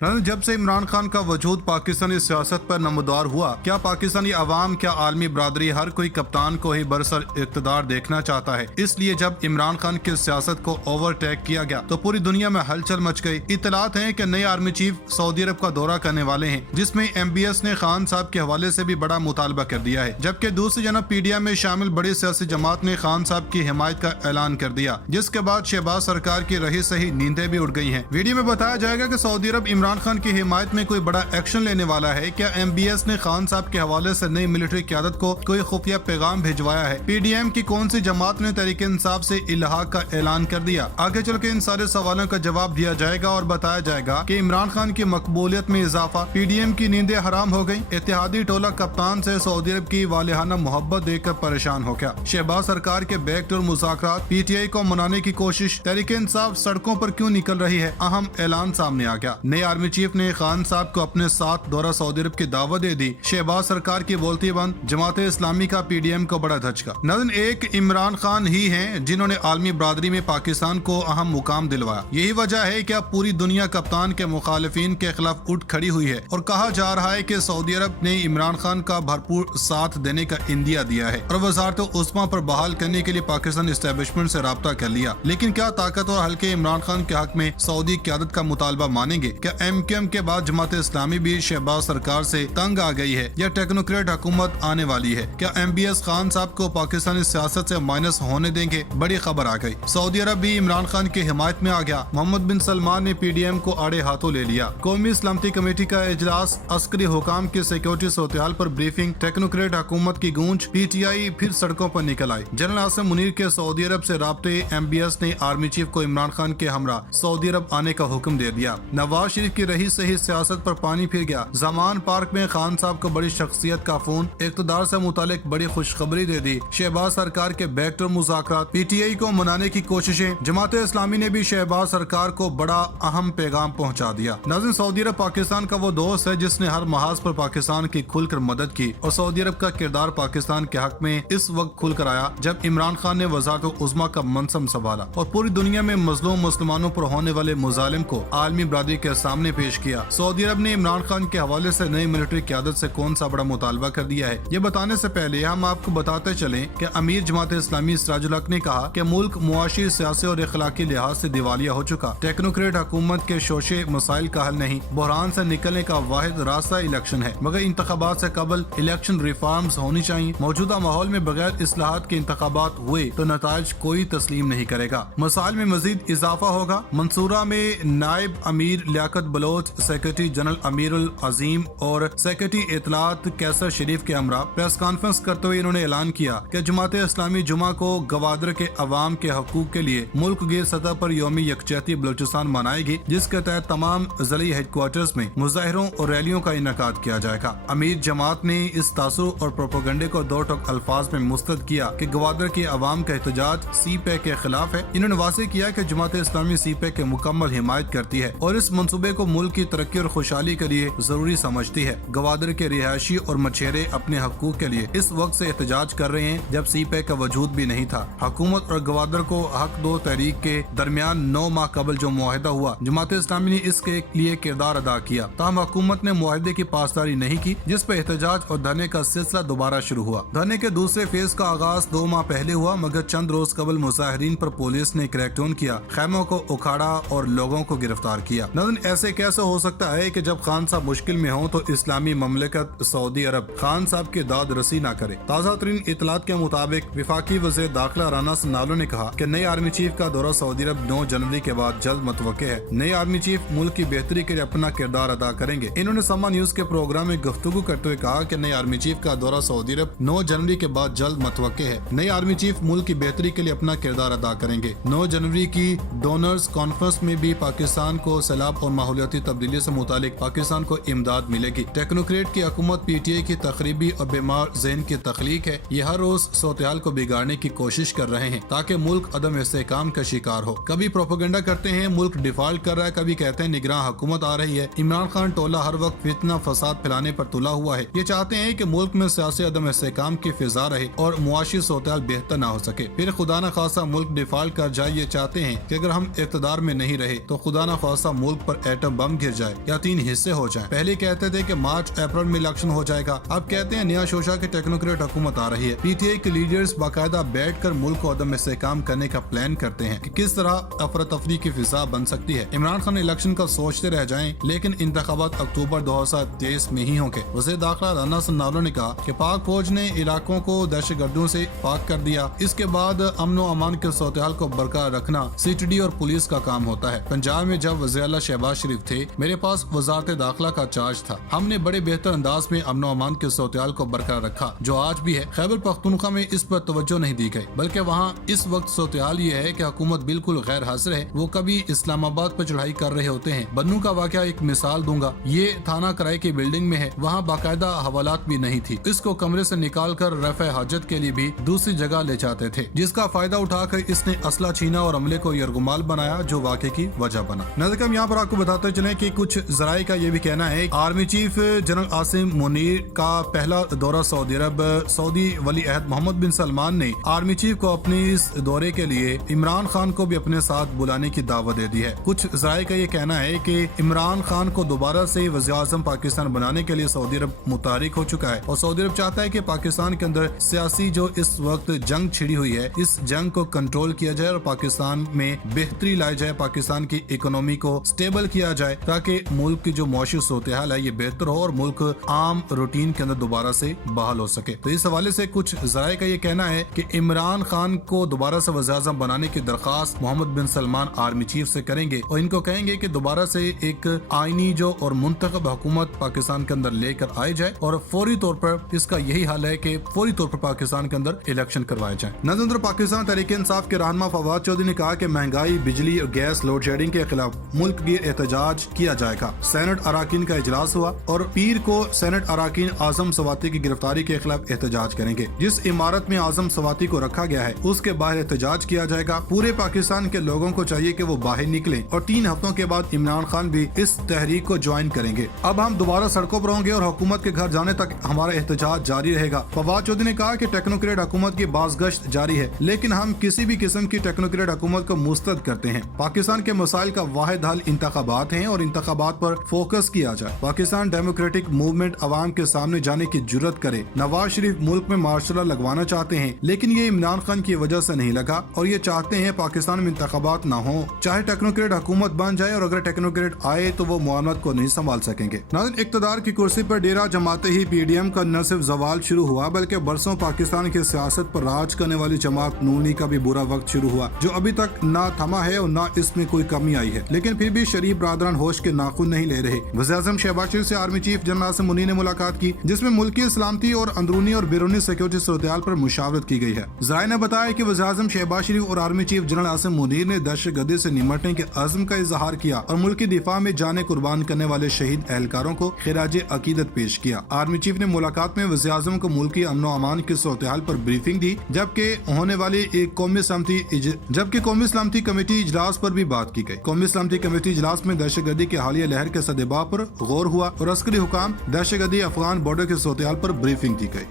जब से इमरान खान का वजूद पाकिस्तानी सियासत पर नमदार हुआ, क्या पाकिस्तानी अवाम, क्या आलमी बरादरी, हर कोई कप्तान को ही बरसर इक़्तिदार देखना चाहता है। इसलिए जब इमरान खान की सियासत को ओवरटेक किया गया तो पूरी दुनिया में हलचल मच गई। इत्तलात हैं कि नए आर्मी चीफ सऊदी अरब का दौरा करने वाले हैं, जिसमें MBS ने खान साहब के हवाले से भी बड़ा मुतालबा कर दिया है। जबकि दूसरी जानब PDM में शामिल बड़ी सियासी जमात ने खान साहब की हिमायत का ऐलान कर दिया, जिसके बाद शहबाज सरकार की रही सही नींदें भी उड़ गई हैं। वीडियो में बताया जाएगा कि सऊदी अरब इमरान खान की हिमायत में कोई बड़ा एक्शन लेने वाला है। क्या MBS ने खान साहब के हवाले से नई मिलिट्री क़यादत को कोई खुफिया पैगाम भिजवाया है? PDM की कौन सी जमात ने तहरीक इंसाफ से इल्हाक का ऐलान कर दिया? आगे चल के इन सारे सवालों का जवाब दिया जाएगा और बताया जाएगा कि इमरान खान की मकबूलियत में इजाफा, PDM की नींदें हराम हो गई, इत्तेहादी टोला कप्तान से सऊदी अरब की वालिहाना मोहब्बत देखकर परेशान हो गया, शहबाज सरकार के बैकडोर मुज़ाकरात, PTI को मनाने की कोशिश, तहरीक इंसाफ सड़कों पर क्यों निकल रही है? अहम ऐलान सामने आ गया। नए आर्मी चीफ ने खान साहब को अपने साथ दौरा सऊदी अरब की दावत दे दी। शहबाज सरकार की बोलती बंद, जमात इस्लामी का PDM को बड़ा धचका। नाज़रीन, एक इमरान खान ही हैं जिन्होंने आलमी बरादरी में पाकिस्तान को अहम मुकाम दिलवाया। यही वजह है कि अब पूरी दुनिया कप्तान के मुखालिफिन के खिलाफ उठ खड़ी हुई है और कहा जा रहा है कि सऊदी अरब ने इमरान खान का भरपूर साथ देने का इंदिया दिया है और वजारत उस्मा पर बहाल करने के लिए पाकिस्तान एस्टेब्लिशमेंट से राब्ता कर लिया। लेकिन क्या ताकत और हल्के इमरान खान के हक में सऊदी क़यादत का मुतालबा मानेंगे? क्या MQM के बाद जमात इस्लामी भी शहबाज सरकार से तंग आ गई है या टेक्नोक्रेट हुकूमत आने वाली है? क्या MBS खान साहब को पाकिस्तानी सियासत से माइनस होने देंगे? बड़ी खबर आ गई, सऊदी अरब भी इमरान खान की हिमायत में आ गया। मोहम्मद बिन सलमान ने PDM को आड़े हाथों ले लिया। कौमी सलामती कमेटी का इजलास, अस्करी हुकाम की सिक्योरिटी सूरत-ए-हाल पर ब्रीफिंग, टेक्नोक्रेट हुकूमत की गूंज, PTI फिर सड़कों पर निकल आई। जनरल आसिम मुनीर के सऊदी अरब से राब्ते, MBS ने आर्मी चीफ को इमरान खान के हमरा सऊदी अरब आने का हुक्म दे दिया। नवाज शरीफ की रही सही सियासत पर पानी फिर गया। जमान पार्क में खान साहब को बड़ी शख्सियत का फोन, इक़्तिदार से मुतालिक बड़ी खुशखबरी दे दी। शहबाज सरकार के बैकडोर मुज़ाकरात, PTI को मनाने की कोशिशें, जमात इस्लामी ने भी शहबाज सरकार को बड़ा अहम पैगाम पहुंचा दिया। नाज़रीन, सऊदी अरब पाकिस्तान का वो दोस्त है जिसने हर महाज पर पाकिस्तान की खुलकर मदद की और सऊदी अरब का किरदार पाकिस्तान के हक में इस वक्त खुलकर आया जब इमरान खान ने वज़ारत उज़्मा का मनसब संभाला और पूरी दुनिया में मजलूम मुसलमानों पर होने वाले मुजालिम को आलमी बरादरी के सामने पेश किया। सऊदी अरब ने इमरान खान के हवाले से नई मिलिट्री क़यादत से कौन सा बड़ा मुतालबा कर दिया है? ये बताने से पहले हम आपको बताते चलें कि अमीर जमात इस्लामी सिराजुल हक ने कहा कि मुल्क मुआशी, सियासी और इखलाकी लिहाज से दिवालिया हो चुका। टेक्नोक्रेट हुकूमत के शोशे मसाइल का हल नहीं, बहरान से निकलने का वाहिद रास्ता इलेक्शन है, मगर इंतखाबात से कबल इलेक्शन रिफॉर्म्स होनी चाहिए। मौजूदा माहौल में बगैर इस्लाहात के इंतखाबात हुए तो नताइज कोई तस्लीम नहीं करेगा। मसाइल में मजीद इजाफा होगा। मंसूरा में नायब अमीर लियाकत बलोच, सेक्रेटरी जनरल अमीरुल अजीम और सेक्रेटरी इत्तलात कैसर शरीफ के हमरा प्रेस कॉन्फ्रेंस करते हुए इन्होंने ऐलान किया कि जमात इस्लामी जुमा को गवादर के अवाम के हकूक के लिए मुल्क गिर सतह पर यौमी यकजहती बलूचिस्तान मनाएगी, जिसके तहत तमाम ज़िली हेडक्वार्टर्स में मुजाहरों और रैलियों का इनेकाद किया जाएगा। अमीर जमात ने इस तासुर और प्रोपेगेंडे को दो टोक अल्फाज में मुस्तरद किया कि गवादर के अवाम का एहतजाज CPEC के खिलाफ है। इन्होंने वाज़ेह किया कि जमात इस्लामी CPEC के मुकम्मल हिमायत करती है और इस मंसूबे को मुल्क की तरक्की और खुशहाली के लिए जरूरी समझती है। गवादर के रिहायशी और मछेरे अपने हकूक के लिए इस वक्त से एहतजाज कर रहे हैं जब CPEC का वजूद भी नहीं था। हुकूमत और गवादर को हक दो तहरीक के दरमियान 9 माह कबल जो मुआहिदा हुआ, जमात इस्लामी ने इसके लिए किरदार अदा किया। ताहम हुकूमत ने मुआहिदे की पासदारी नहीं की, जिस पर एहतजाज और धरने का सिलसिला दोबारा शुरू हुआ। धरने के दूसरे फेज का आगाज 2 माह पहले हुआ, मगर चंद रोज कबल मुजाहिरीन पर पुलिस ने क्रैकडाउन किया, खैमों को उखाड़ा और लोगों को गिरफ्तार किया। नाज़रीन, ऐसे कैसे हो सकता है कि जब खान साहब मुश्किल में हो तो इस्लामी ममलिकत सऊदी अरब खान साहब की दाद रसी न करे? ताज़ा तरीन इतलात के मुताबिक वफाकी वज़ीर दाखिला राना सनालो ने कहा कि नए आर्मी चीफ का दौरा सऊदी अरब 9 जनवरी के बाद जल्द मुतवक्के है। नए आर्मी चीफ मुल्क की बेहतरी के लिए अपना किरदार अदा करेंगे। इन्होंने समा न्यूज के प्रोग्राम में गुफ्तगू करते हुए कहा कि नए आर्मी चीफ का दौरा सऊदी अरब 9 जनवरी के बाद जल्द मुतवक्के है। नए आर्मी चीफ मुल्क की बेहतरी के लिए अपना किरदार अदा करेंगे। 9 जनवरी की डोनर्स कॉन्फ्रेंस में भी पाकिस्तान को सैलाब और माहौलियाती तब्दीली से मुतालिक पाकिस्तान को इमदाद मिलेगी। टेक्नोक्रेट की हुकूमत PTI की तकरीबी और बीमार ज़हन की तख्लीक है। ये हर रोज सूरत-ए-हाल को बिगाड़ने की कोशिश कर रहे हैं ताकि मुल्क अदम इस्तेहकाम का शिकार हो। कभी प्रोपेगेंडा करते हैं मुल्क डिफॉल्ट कर रहा है, कभी कहते हैं निगरान हुकूमत आ रही है। इमरान खान टोला हर वक्त फितना फसाद फैलाने पर तुला हुआ है। ये चाहते हैं कि मुल्क में सियासी अदम इस्तेहकाम की फिजा रहे और मुआशी सूरत-ए-हाल बेहतर न हो सके। फिर खुदा न खासा मुल्क डिफॉल्ट कर जाए। ये चाहते हैं कि अगर हम इक़्तिदार में नहीं रहे तो खुदा न खासा मुल्क पर एटम एटम बम गिर जाए या 3 हिस्से हो जाएं। पहले कहते थे कि मार्च अप्रैल में इलेक्शन हो जाएगा, अब कहते हैं नया शोशा की टेक्नोक्रेट हुकूमत आ रही है। पीटीआई के लीडर्स बाकायदा बैठकर मुल्क को अदम इस्तेहकाम करने का प्लान करते हैं कि किस तरह अफरा तफरी की फिजा बन सकती है। इमरान खान इलेक्शन का सोचते रह जाएं, लेकिन इंतखाबात अक्टूबर 2023 में ही होंगे। वज़ीर दाखिला राना सन्नालो ने कहा कि पाक फौज ने इलाकों को दहशतगर्दों से पाक कर दिया। इसके बाद अमन व अमान के सूरत-ए-हाल को बरकरार रखना सीटीडी और पुलिस का काम होता है। पंजाब में जब वज़ीर आला शहबाज शरीफ थे, मेरे पास वजारत दाखिला का चार्ज था। हमने बड़े बेहतर अंदाज में अमन व अमान के सूरत-ए-हाल को बरकरार रखा, जो आज भी है। खैबर पख्तूनख्वा में इस पर तवज्जो नहीं दी गई, बल्कि वहाँ इस वक्त सूरत-ए-हाल ये है कि हुकूमत बिल्कुल गैर हाजिर है। वो कभी इस्लामाबाद पर चढ़ाई कर रहे होते हैं। बन्नू का वाकया एक मिसाल दूंगा। ये थाना कराई की बिल्डिंग में है, वहाँ बाकायदा हवालात भी नहीं थी। इसको कमरे से निकाल कर रफ़े हाजत के लिए भी दूसरी जगह ले जाते थे, जिसका फायदा उठाकर इसने असला छीना और अमले को यरगुमाल बनाया, जो वाक़े की वजह बना। नज़र हम यहाँ पर आपको बताते चले कि कुछ जराये का ये भी कहना है, army chief general Asim Munir का पहला दौरा सऊदी अरब। सऊदी वली अहद मोहम्मद बिन सलमान ने आर्मी चीफ को अपने इस दौरे के लिए इमरान खान को भी अपने साथ बुलाने की दावत दे दी है। कुछ जराये का ये कहना है कि इमरान खान को दोबारा से वज़ीर-ए-आज़म पाकिस्तान बनाने के लिए सऊदी अरब मुतारिक हो चुका है और सऊदी अरब चाहता है कि पाकिस्तान के अंदर सियासी जो इस वक्त जंग छिड़ी हुई है, इस जंग को कंट्रोल किया जाए और पाकिस्तान में बेहतरी लाई जाए, पाकिस्तान की इकोनॉमी को स्टेबल किया जाए, ताकि मुल्क की जो मौशी सूरत-ए-हाल है ये बेहतर हो और मुल्क आम रूटीन के अंदर दोबारा से बहाल हो सके। तो इस हवाले से कुछ जराये का ये कहना है कि इमरान खान को दोबारा से वज़ीर-ए-आज़म बनाने की दरख्वास्त मोहम्मद बिन सलमान आर्मी चीफ से करेंगे और इनको कहेंगे कि दोबारा से एक आईनी जो और मुंतखब हुकूमत पाकिस्तान के अंदर लेकर आई जाए और फौरी तौर पर इसका यही हाल है कि फौरी तौर पर पाकिस्तान के अंदर इलेक्शन करवाए जाए। नज़र पाकिस्तान तहरीक इंसाफ के रहनुमा फवाद चौधरी ने कहा कि महंगाई, बिजली और गैस लोड शेडिंग के खिलाफ मुल्क गिर एहतजाज किया जाएगा। सेनेट अराकीन का इजलास हुआ और पीर को सेनेट अराकीन आजम सवाती की गिरफ्तारी के खिलाफ एहतजाज करेंगे। जिस इमारत में आजम सवाती को रखा गया है उसके बाहर एहतजाज किया जाएगा। पूरे पाकिस्तान के लोगों को चाहिए कि वो बाहर निकलें और 3 हफ्तों के बाद इमरान खान भी इस तहरीक को ज्वाइन करेंगे। अब हम दोबारा सड़कों पर होंगे और हुकूमत के घर जाने तक हमारा एहतजाज जारी रहेगा। फवाद चौधरी ने कहा कि टेक्नोक्रेट हुकूमत की बाज़गश्त जारी है, लेकिन हम किसी भी किस्म की टेक्नोक्रेट हुकूमत को मुस्तरद करते हैं। पाकिस्तान के मसाइल का वाहिद हल इंतखाबात हैं और इंतखाबात पर फोकस किया जाए। पाकिस्तान डेमोक्रेटिक मूवमेंट अवाम के सामने जाने की जुर्रत करे। नवाज शरीफ मुल्क में मार्शल लॉ लगवाना चाहते हैं, लेकिन ये इमरान खान की वजह से नहीं लगा और ये चाहते हैं पाकिस्तान में इंतखाबात ना हो, चाहे टेक्नोक्रेट हुकूमत बन जाए, और अगर टेक्नोक्रेट आए तो वो मामलात को नहीं संभाल सकेंगे। नाज़रीन, इक़्तिदार की कुर्सी पर डेरा जमाते ही पीडीएम का न सिर्फ जवाल शुरू हुआ, बल्कि बरसों पाकिस्तान की सियासत पर राज करने वाली जमात नूनी का भी बुरा वक्त शुरू हुआ, जो अभी तक ना थमा है और ना इसमें कोई कमी आई है। लेकिन फिर भी शरीफ बरादरान होश के नाखून नहीं ले रहे। वज़ीर-ए-आज़म शहबाज शरीफ से army chief general Asim Munir ने मुलाकात की, जिसमें मुल्क की सलामती और अंदरूनी और बैरूनी सिक्योरिटी सूरत-ए-हाल पर मुशावरत की गई है। ज़राए ने बताया कि वज़ीर-ए-आज़म शहबाज शरीफ और army chief general Asim Munir ने दहशतगर्दी से निमटने के अज़्म का इजहार किया और मुल्क की दिफा में जाने कुर्बान करने वाले शहीद एहलकारों को खिराज अकीदत पेश किया। आर्मी चीफ ने मुलाकात में वज़ीर-ए-आज़म को मुल्क की अमन व अमान की सूरत-ए-हाल पर ब्रीफिंग दी, जबकि होने वाली एक कौमी सलामती कमेटी इजलास पर भी बात की गई। कौमी सलामती कमेटी इजलास में दहशतगर्दी की हालिया लहर के सदेबा पर गौर हुआ और अस्करी हुकाम, दहशतगर्दी, अफगान बॉर्डर की सूरत-ए-हाल पर ब्रीफिंग दी गई।